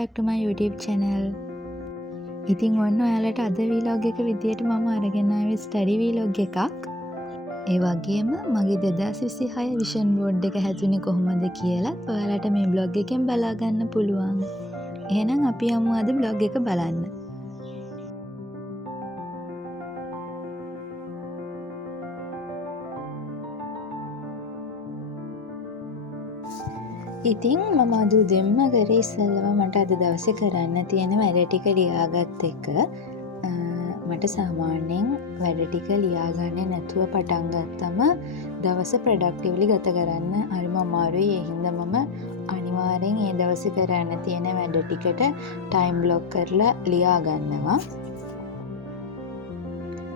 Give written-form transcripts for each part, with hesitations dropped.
back to my YouTube channel. ඉතින් ඔන්න ඔයාලට අද vlog එක විදියට මම අරගෙන ආවේ study vlog එකක්. ඒ වගේම මගේ 2026 vision board එක හැදුනේ කොහොමද කියලා ඔයාලට මේ vlog එකෙන් බලා ගන්න පුළුවන්. එහෙනම් අපි යමු අද vlog එක බලන්න. ඉතින් මම අද උදෙන්ම කරේ ඉස්සෙල්ලම මට අද දවසේ කරන්න තියෙන වැඩ ටික ලියාගත් එක. මට සාමාන්‍යයෙන් වැඩ ටික ලියාගන්නේ නැතුව පටන් ගත්තම දවස ප්‍රොඩක්ටිව්ලි ගත කරන්න හරිම අමාරුයි. ඒ හින්දා මම අනිවාර්යෙන් මේ දවසේ කරන්න තියෙන වැඩ ටිකට ටයිම් බ්ලොක් කරලා ලියා ගන්නවා.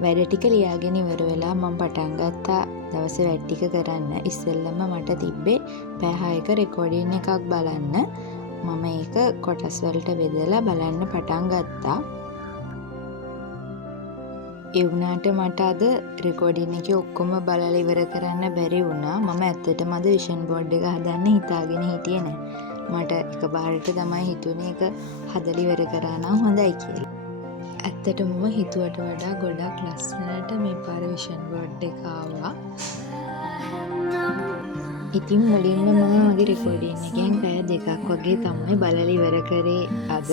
වැඩ ටික ලියාගෙන ඉවර වෙලා මම පටන් ගත්තා දවසේ වැඩ ටික කරන්න. ඉස්සෙල්ලම මට තිබ්බේ පැය 6ක රෙකෝඩින් එකක් බලන්න. මම ඒක කොටස් වලට බෙදලා බලන්න පටන් ගත්තා. ඒ වුණාට මට අද රෙකෝඩින් එකේ ඔක්කොම බලලා ඉවර කරන්න බැරි වුණා. මම ඇත්තටම අද විෂන් බෝඩ් එක හදන්න හිතාගෙන හිටියේ නෑ. මට එකපාරට තමයි හිතුනේ ඒක හදලා ඉවර කරා නම් හොඳයි කියලා. ඇත්තටම මම හිතුවට වඩා ගොඩක් ලස්සනට මේ පාර විෂන් බෝඩ් එක ආවා. ඉතින් මුලින්ම මම මගේ රෙකෝඩින් එකෙන් පැය 2ක් වගේ තමයි බලලා ඉවර කරේ අද.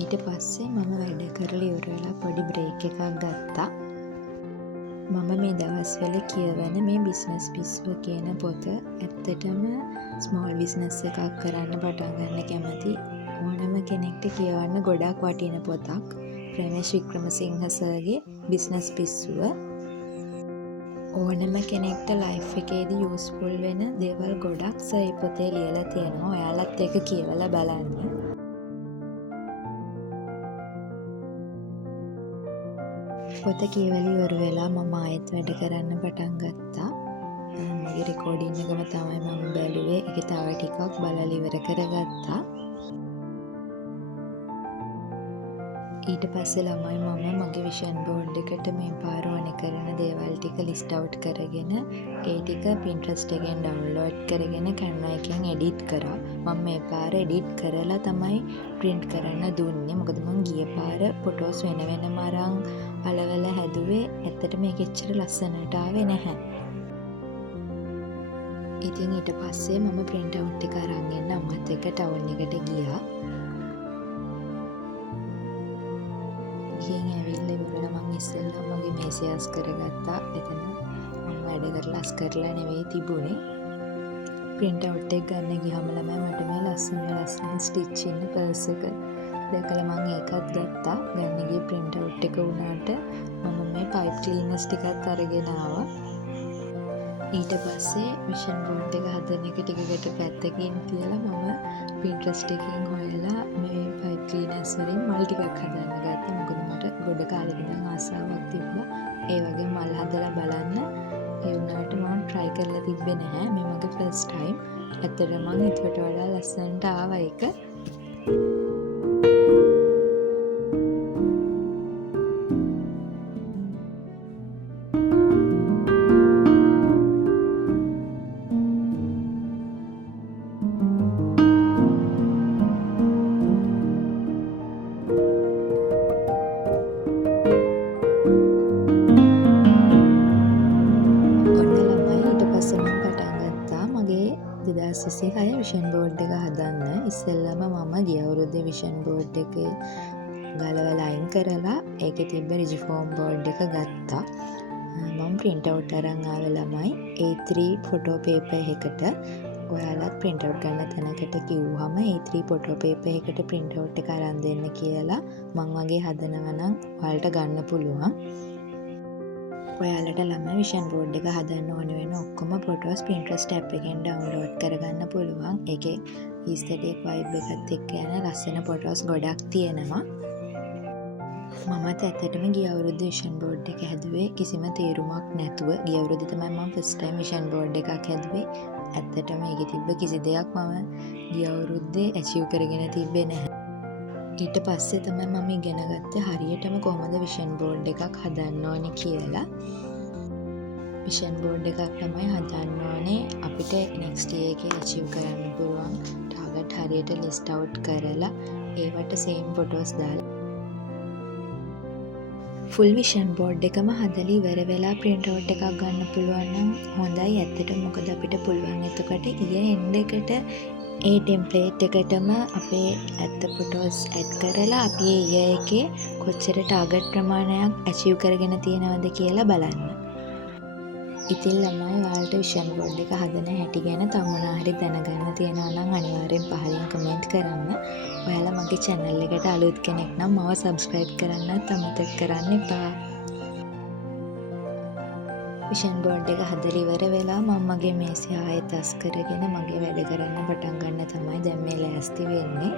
ඊට පස්සේ මම වැඩ කරලා ඉවර වෙලා පොඩි බ්‍රේක් එකක් ගත්තා. මම මේ දවස්වල කියවන මේ බිස්නස් පිස්සුව කියන පොත ඇත්තටම ස්මෝල් බිස්නස් එකක් කරන්න පටන් ගන්න කැමති ඕනම කෙනෙක්ට කියවන්න ගොඩක් වටින පොතක්. ප්‍රමේශ් වික්‍රමසිංහ සර්ගේ බිස්නස් පිස්සුව. ඕනම කෙනෙක්ට ලයිෆ් එකේදී යූස්ෆුල් වෙන දේවල් ගොඩක් සර් මේ පොතේ ලියලා තියෙනවා. ඔයාලත් ඒක කියවලා බලන්න. පොත කියවලා ඉවර වෙලා මම ආයෙත් වැඩ කරන්න පටන් ගත්තා. මගේ රෙකෝඩින් එකම තමයි මම බැලුවේ. ඒක තව ටිකක් බලලා ඉවර කරගත්තා. ඊට පස්සේ ළමයි මම මගේ විෂන් බෝඩ් එකට මේ පාර ඕනේ කරන දේවල් ටික ලිස්ට් අවුට් කරගෙන ඒ ටික Pinterest එකෙන් ඩවුන්ලෝඩ් කරගෙන Canva එකෙන් එඩිට් කරා. මම මේ පාර එඩිට් කරලා තමයි print කරන්න දුන්නේ. මොකද මම ගිය පාර ෆොටෝස් වෙන වෙනම අරන් අලවල හැදුවේ. ඇත්තට මේක එච්චර ලස්සනට ආවේ නැහැ. ඉතින් ඊට පස්සේ මම print out එක අරන් එන්න අම්මත් එක්ක ටවුන් එකට ගියා. ගිහින් ඇවිල්ලා ඉවරලා මම ඉස්සෙල්ලා මගේ මේසය අස් කරගත්තා. එතන මම වැඩ කරලා අස් කරලා නෙවෙයි තිබුණේ. print out එක ගන්න ගියාම ළමයි මට මේ ලස්සන ස්ටිච් ඉන්න පර්ස් එක දැකලා මම ඒකත් ගත්තා. ගන්න ගියේ print out එක වුණාට මම මේ pipe cleaners ටිකත් අරගෙන ආවා. ඊට පස්සේ විෂන් බෝඩ් එක හදන එක ටිකකට පැත්තකින් තියලා මම Pinterest එකෙන් හොයලා මේ pipe cleaners වලින් මල් ටිකක් හදන්න ගත්තා. මොකද මට ගොඩ කාලෙක ඉඳන් ආසාවක් තිබ්බා ඒ වගේ මල් හදලා බලන්න. ඒ වුණාට මම try කරලා තිබ්බේ නැහැ. මේ මගේ first time. ඇත්තටම මම හිතුවට වඩා ලස්සනට ආවා ඒක. විෂන් බෝඩ් එක හදන්න ඉස්සෙල්ලම මම ගිය අවුරුද්දේ විෂන් බෝඩ් එක ගලවලා අයින් කරලා ඒකේ තිබ්බ රිජි ෆෝම් බෝඩ් එක ගත්තා. මම print out අරන් ආවේ ළමයි A3 ෆොටෝ පේපර් එකකට. ඔයාලත් print out ගන්න තැනකට කිව්වම A3 ෆොටෝ පේපර් එකකට print out එක අරන් දෙන්න කියලා මං වගේ හදනවා නම් ඔයාලට ගන්න පුළුවන්. ඔයාලට ළමයි විෂන් බෝඩ් එක හදන්න ඕන වෙන ඔක්කොම ෆොටෝස් Pinterest app එකෙන් ඩවුන්ලෝඩ් කරගන්න පුළුවන්. ඒකේ aesthetic vibe එකත් එක්ක යන ලස්සන ෆොටෝස් ගොඩක් තියෙනවා. මමත් ඇත්තටම ගිය අවුරුද්දේ විෂන් බෝඩ් එක හැදුවේ කිසිම තේරුමක් නැතුව. ගිය අවුරුද්දේ තමයි මම ෆස්ට් ටයිම් විෂන් බෝඩ් එකක් හැදුවේ. ඇත්තටම මේකේ තිබ්බ කිසි දෙයක් මම ගිය අවුරුද්දේ ඇචීව් කරගෙන තිබ්බේ නැහැ. ඊට පස්සේ තමයි මම ඉගෙන ගත්තේ හරියටම කොහොමද විෂන් බෝඩ් එකක් හදන්න ඕනේ කියලා. විෂන් බෝඩ් එකක් තමයි හදන්න ඕනේ අපිට නෙක්ස්ට් ඉයර් එකේ ඇචීව් කරන්න පුළුවන් ටාගට් හරියට ලිස්ට් අවුට් කරලා ඒවට සේම් ෆොටෝස් දාලා ෆුල් විෂන් බෝඩ් එකම හදලා ඉවර වෙලා print out එකක් ගන්න පුළුවන් නම් හොඳයි. ඇත්තටම මොකද අපිට පුළුවන් එතකොට year end එකට ඒ ටෙම්ප්ලේට් එකටම අපේ ඇත්ත ෆොටෝස් ඇඩ් කරලා අපි ඒ year එකේ කොච්චර ටාගට් ප්‍රමාණයක් ඇචීව් කරගෙන තියෙනවද කියලා බලන්න. ඉතින් ළමයි ඔයාලට විෂන් බෝඩ් එක හදන හැටි ගැන තව මොනවා හරි දැනගන්න තියෙනවා නම් අනිවාර්යෙන් පහලින් කමෙන්ට් කරන්න. ඔයාලා මගේ channel එකට අලුත් කෙනෙක් නම් මාව subscribe කරන්නත් අමතක කරන්න එපා. විෂන් බෝඩ් එක හදලා ඉවර වෙලා මම මගේ මේසය ආයෙත් අස් කරගෙන මගේ වැඩ කරන්න පටන් ගන්න තමයි දැන් මේ ලෑස්ති වෙන්නේ.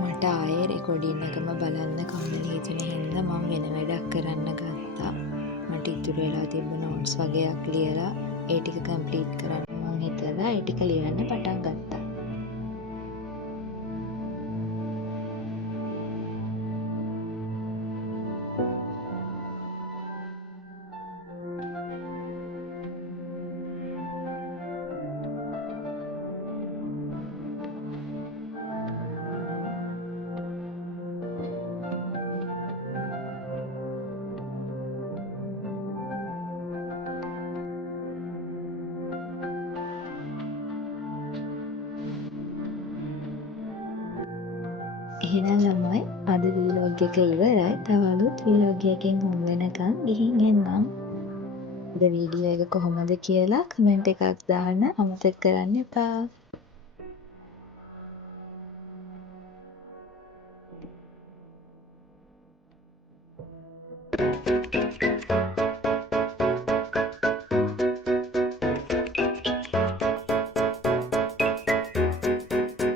මට ආයේ රෙකෝඩින් එකම බලන්න කම්මැලි හිතුන හින්දා මම වෙන වැඩක් කරන්න ගත්තා. මට ඉතුරු වෙලා තිබ්බ නෝට්ස් වගේක් ලියලා ඒ ටික කම්ප්ලීට් කරන්න මම හිතලා ඒ ටික ලියන්න පටන් ගත්තා. එහෙනම් ළමයි අද වීලොග් එක ඉවරයි. තව අලුත් වීලොග් එකකින් හමු වෙනකන් ගිහින් එන්නම්. අද වීඩියෝ එක කොහොමද කියලා කමෙන්ට් එකක් දාන්න අමතක කරන්න එපා.